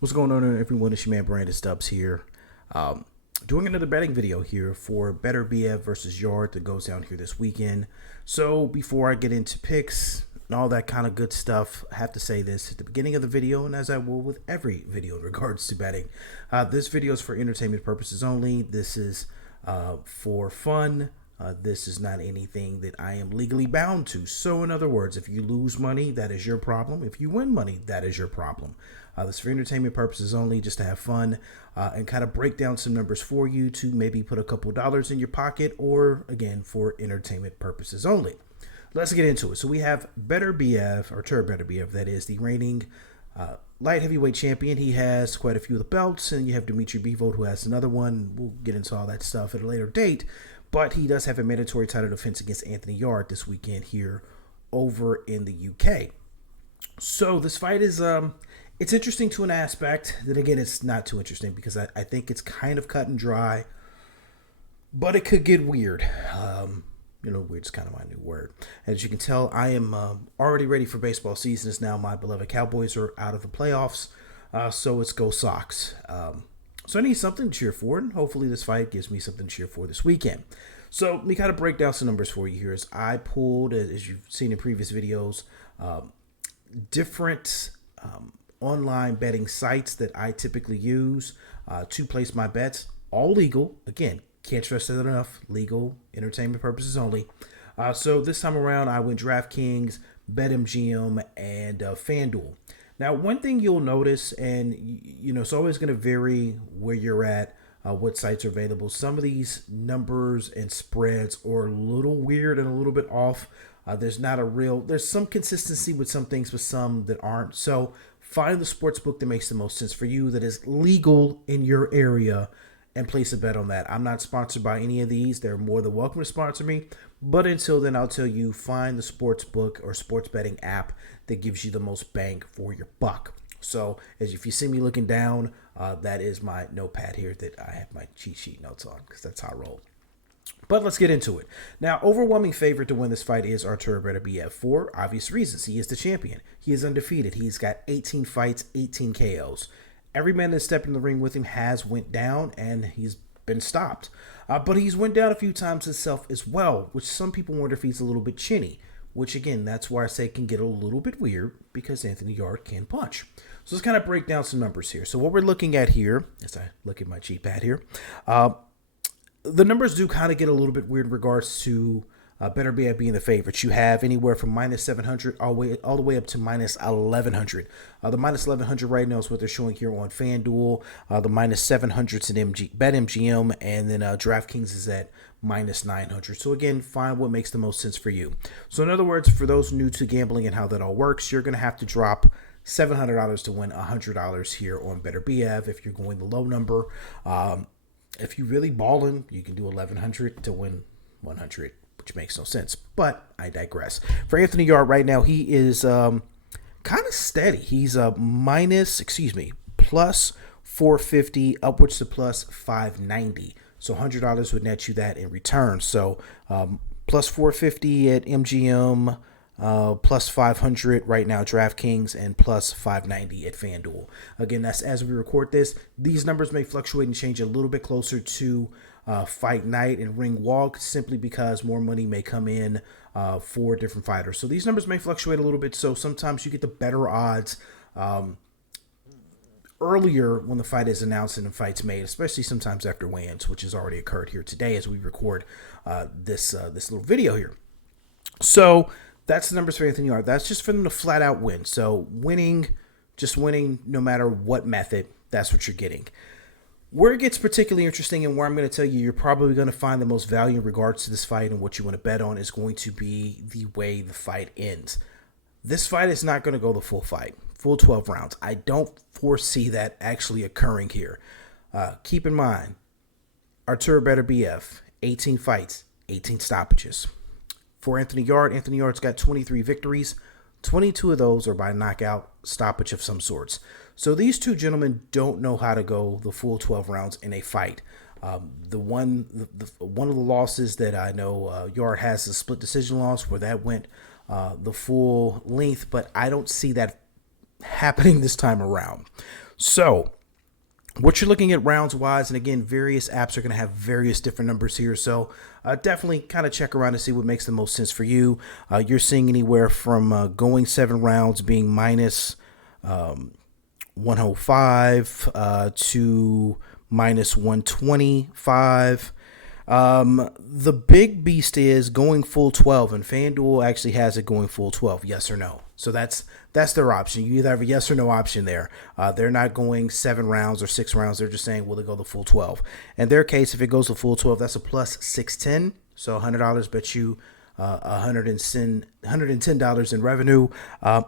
What's going on, everyone? It's your man Brandon Stubbs here. Doing another betting video here for Beterbiev versus Yarde that goes down here this weekend. So before I get into picks and all that kind of good stuff, I have to say this at the beginning of the video, and as I will with every video in regards to betting. This video is for entertainment purposes only. This is for fun. This is not anything that I am legally bound to. So in other words, if you lose money, that is your problem. If you win money, that is your problem. This is for entertainment purposes only, just to have fun and kind of break down some numbers for you to maybe put a couple dollars in your pocket, or again, for entertainment purposes only. Let's get into it. So we have Beterbiev, Artur Beterbiev, that is the reigning light heavyweight champion. He has quite a few of the belts, and you have Dimitri Bivol, who has another one. We'll get into all that stuff at a later date, but he does have a mandatory title defense against Anthony Yarde this weekend here over in the UK. So this fight is it's interesting to an aspect that, again, it's not too interesting because I think it's kind of cut and dry, but it could get weird. Weird's kind of my new word. As you can tell, I am already ready for baseball season. As now my beloved Cowboys are out of the playoffs, so it's go Sox. So I need something to cheer for, and hopefully this fight gives me something to cheer for this weekend. So let me kind of break down some numbers for you here. As I pulled, as you've seen in previous videos, different online betting sites that I typically use to place my bets, all legal. Again, can't stress that enough. Legal, entertainment purposes only. So this time around, I went DraftKings, BetMGM, and FanDuel. Now, one thing you'll notice, and it's always going to vary where you're at, what sites are available. Some of these numbers and spreads are a little weird and a little bit off. There's some consistency with some things, but some that aren't. So find the sports book that makes the most sense for you, that is legal in your area, and place a bet on that. I'm not sponsored by any of these. They're more than welcome to sponsor me. But until then, I'll tell you, find the sports book or sports betting app that gives you the most bang for your buck. So if you see me looking down, that is my notepad here that I have my cheat sheet notes on, because that's how I roll. But let's get into it. Now, overwhelming favorite to win this fight is Artur Beterbiev for obvious reasons. He is the champion. He is undefeated. He's got 18 fights, 18 KOs. Every man that stepped in the ring with him has went down, and he's been stopped. But he's went down a few times himself as well, which some people wonder if he's a little bit chinny, which, again, that's why I say it can get a little bit weird, because Anthony Yarde can punch. So let's kind of break down some numbers here. So what we're looking at here, as I look at my cheat pad here, the numbers do kind of get a little bit weird in regards to Beterbiev being the favorites. You have anywhere from minus 700 all the way up to minus 1100. The minus 1100 right now is what they're showing here on FanDuel. The minus 700s at BetMGM, and then DraftKings is at minus 900. So again, find what makes the most sense for you. So in other words, for those new to gambling and how that all works, you're going to have to drop $700 to win $100 here on Beterbiev if you're going the low number. If you're really balling, you can do 1100 to win 100, which makes no sense. But I digress. For Anthony Yarde right now, he is kind of steady. He's plus 450 upwards to plus 590. So $100 would net you that in return. So plus 450 at MGM. Plus 500 right now DraftKings, and plus 590 at FanDuel. Again, that's as we record this. These numbers may fluctuate and change a little bit closer to fight night and ring walk, simply because more money may come in for different fighters. So these numbers may fluctuate a little bit. So sometimes you get the better odds earlier when the fight is announced and the fight's made, especially sometimes after weigh-ins, which has already occurred here today as we record this little video here. So that's the numbers for Anthony Yarde. That's just for them to flat out win. So winning no matter what method, that's what you're getting. Where it gets particularly interesting, and where I'm going to tell you you're probably going to find the most value in regards to this fight and what you want to bet on, is going to be the way the fight ends. This fight is not going to go the full fight, full 12 rounds. I don't foresee that actually occurring here. Keep in mind, Artur Beterbiev, 18 fights, 18 stoppages. For Anthony Yarde's got 23 victories. 22 of those are by knockout, stoppage of some sorts. So these two gentlemen don't know how to go the full 12 rounds in a fight. One of the losses that I know Yarde has a split decision loss where that went the full length, but I don't see that happening this time around. So what you're looking at rounds wise, and again, various apps are going to have various different numbers here. So definitely kind of check around to see what makes the most sense for you. You're seeing anywhere from going 7 rounds being minus 105 to minus 125. The big beast is going full 12, and FanDuel actually has it going full 12, yes or no. So that's their option. You either have a yes or no option there. They're not going 7 rounds or 6 rounds. They're just saying, will it go the full 12? In their case, if it goes the full 12, that's a plus 610. So $100 bet you $110 in revenue.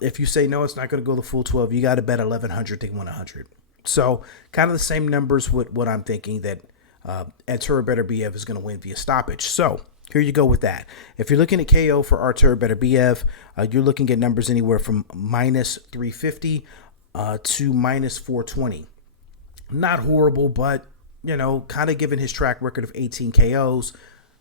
If you say no, it's not going to go the full 12, you got to bet 1,100 to win 100. So kind of the same numbers with what I'm thinking that Artur Beterbiev is going to win via stoppage. So here you go with that. If you're looking at KO for Artur Beterbiev, you're looking at numbers anywhere from minus 350 to minus 420. Not horrible, but, kind of given his track record of 18 KOs,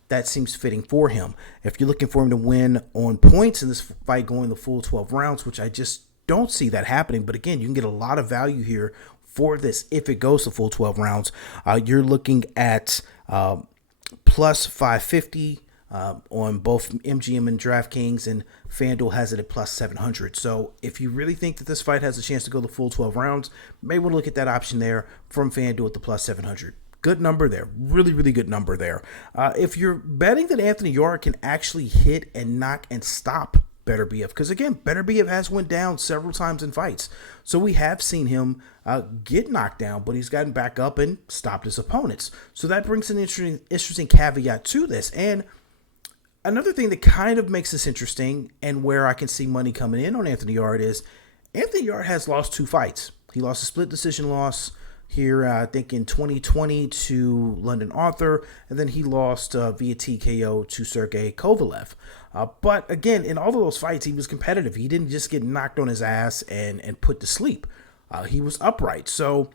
that seems fitting for him. If you're looking for him to win on points in this fight going the full 12 rounds, which I just don't see that happening. But again, you can get a lot of value here for this if it goes to full 12 rounds. You're looking at plus 550 on both MGM and DraftKings, and FanDuel has it at plus 700. So if you really think that this fight has a chance to go the full 12 rounds, maybe we'll look at that option there from FanDuel at the plus 700. Good number there. Really, really good number there. If you're betting that Anthony Yarde can actually hit and knock and stop Beterbiev, because again, Beterbiev has went down several times in fights. So we have seen him get knocked down, but he's gotten back up and stopped his opponents. So that brings an interesting caveat to this. And another thing that kind of makes this interesting and where I can see money coming in on Anthony Yarde is Anthony Yarde has lost 2 fights. He lost a split decision loss here, I think in 2020 to London Artur, and then he lost via TKO to Sergey Kovalev. But again, in all of those fights, he was competitive. He didn't just get knocked on his ass and put to sleep. He was upright. So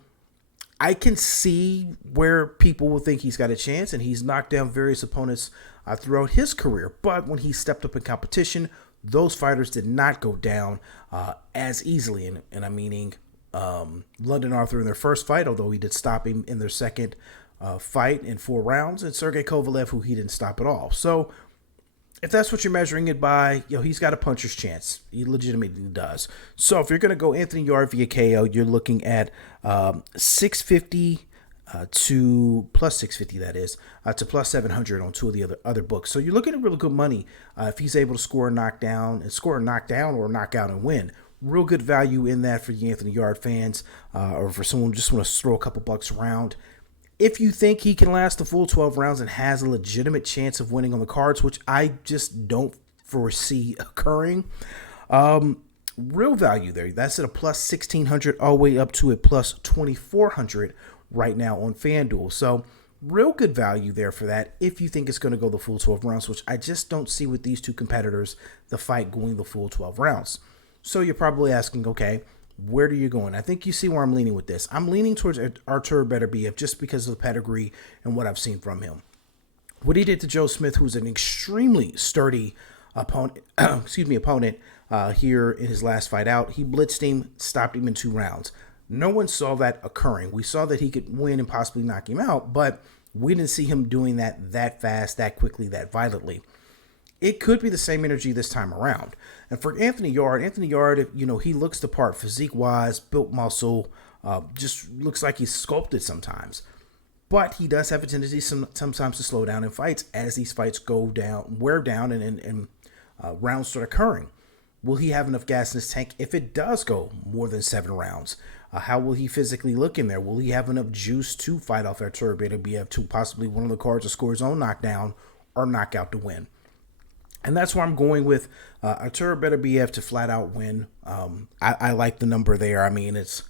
I can see where people will think he's got a chance, and he's knocked down various opponents throughout his career. But when he stepped up in competition, those fighters did not go down as easily. And I'm meaning London Artur in their first fight, although he did stop him in their second fight in 4 rounds, and Sergey Kovalev, who he didn't stop at all. So if that's what you're measuring it by, he's got a puncher's chance. He legitimately does. So if you're going to go Anthony Yarde via KO, you're looking at 650 to plus 650, that is, to plus 700 on 2 of the other books. So you're looking at really good money if he's able to score a knockdown or a knockout and win. Real good value in that for the Anthony Yarde fans, or for someone who just want to throw a couple bucks around. If you think he can last the full 12 rounds and has a legitimate chance of winning on the cards, which I just don't foresee occurring, real value there. That's at a plus 1,600 all the way up to a plus 2,400 right now on FanDuel. So real good value there for that if you think it's going to go the full 12 rounds, which I just don't see with these 2 competitors, the fight going the full 12 rounds. So you're probably asking, okay, where are you going? I think you see where I'm leaning with this. I'm leaning towards Artur Beterbiev just because of the pedigree and what I've seen from him. What he did to Joe Smith, who's an extremely sturdy opponent, here in his last fight out, he blitzed him, stopped him in 2 rounds. No one saw that occurring. We saw that he could win and possibly knock him out, but we didn't see him doing that fast, that quickly, that violently. It could be the same energy this time around. And for Anthony Yarde, he looks the part physique-wise, built muscle, just looks like he's sculpted sometimes. But he does have a tendency sometimes to slow down in fights as these fights wear down, and rounds start occurring. Will he have enough gas in his tank if it does go more than 7 rounds? How will he physically look in there? Will he have enough juice to fight off Artur Beterbiev to possibly one of the cards to score his own knockdown or knockout to win? And that's where I'm going with Artur Beterbiev to flat out win. I like the number there. I mean, it's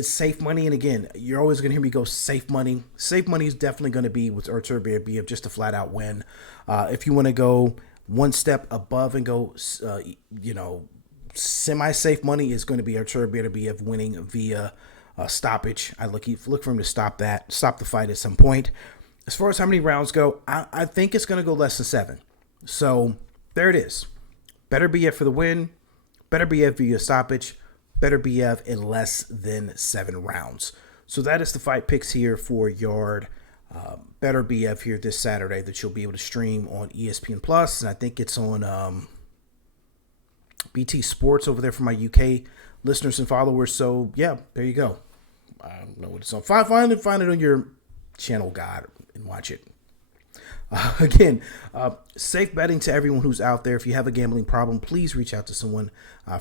safe money. And again, you're always going to hear me go safe money. Safe money is definitely going to be with Artur Beterbiev just to flat out win. If you want to go one step above and go, semi-safe money is going to be Artur Beterbiev winning via stoppage. I look for him to stop the fight at some point. As far as how many rounds go, I think it's going to go less than 7. So there it is. Beterbiev for the win. Beterbiev via stoppage. Beterbiev in less than 7 rounds. So that is the fight picks here for Yarde. Beterbiev here this Saturday that you'll be able to stream on ESPN Plus, and I think it's on BT Sports over there for my UK listeners and followers. So yeah, there you go. I don't know what it's on. Find it on your channel guide and watch it. Again, safe betting to everyone who's out there. If you have a gambling problem, please reach out to someone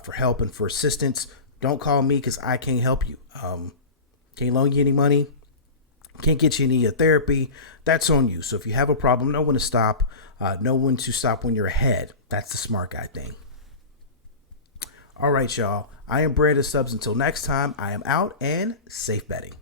for help and for assistance. Don't call me because I can't help you. Can't loan you any money. Can't get you any therapy. That's on you. So if you have a problem, know when to stop. Know when to stop when you're ahead. That's the smart guy thing. All right, y'all. I am Brandon Stubbs. Until next time, I am out and safe betting.